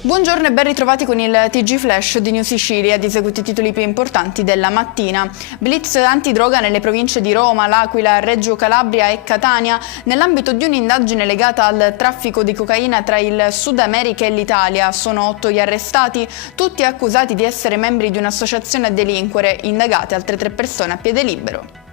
Buongiorno e ben ritrovati con il TG Flash di New Sicilia, di eseguiti i titoli più importanti della mattina. Blitz antidroga nelle province di Roma, L'Aquila, Reggio Calabria e Catania nell'ambito di un'indagine legata al traffico di cocaina tra il Sud America e l'Italia. Sono 8 gli arrestati, tutti accusati di essere membri di un'associazione a delinquere, indagate altre 3 persone a piede libero.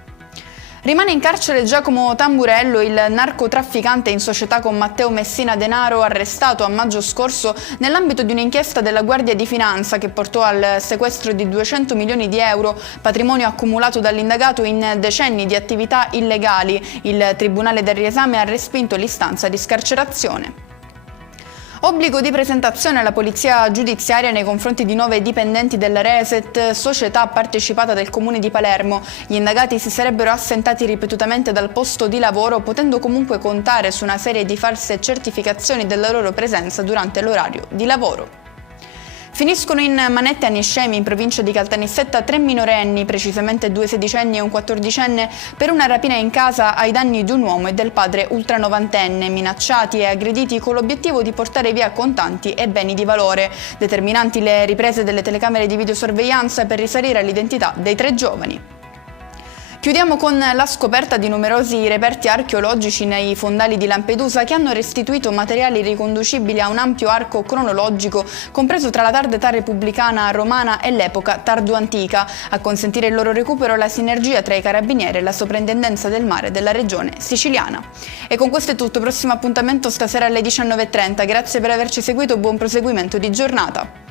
Rimane in carcere Giacomo Tamburello, il narcotrafficante in società con Matteo Messina Denaro, arrestato a maggio scorso nell'ambito di un'inchiesta della Guardia di Finanza che portò al sequestro di 200 milioni di euro, patrimonio accumulato dall'indagato in decenni di attività illegali. Il Tribunale del Riesame ha respinto l'istanza di scarcerazione. Obbligo di presentazione alla polizia giudiziaria nei confronti di 9 dipendenti della Reset, società partecipata del comune di Palermo. Gli indagati si sarebbero assentati ripetutamente dal posto di lavoro, potendo comunque contare su una serie di false certificazioni della loro presenza durante l'orario di lavoro. Finiscono in manette a Niscemi, in provincia di Caltanissetta, 3 minorenni, precisamente 2 sedicenni e un 14enne, per una rapina in casa ai danni di un uomo e del padre ultranovantenne, minacciati e aggrediti con l'obiettivo di portare via contanti e beni di valore. Determinanti le riprese delle telecamere di videosorveglianza per risalire all'identità dei 3 giovani. Chiudiamo con la scoperta di numerosi reperti archeologici nei fondali di Lampedusa che hanno restituito materiali riconducibili a un ampio arco cronologico compreso tra la tarda età repubblicana romana e l'epoca tardo-antica. A consentire il loro recupero la sinergia tra i carabinieri e la soprintendenza del mare della regione siciliana. E con questo è tutto, prossimo appuntamento stasera alle 19:30. Grazie per averci seguito, buon proseguimento di giornata.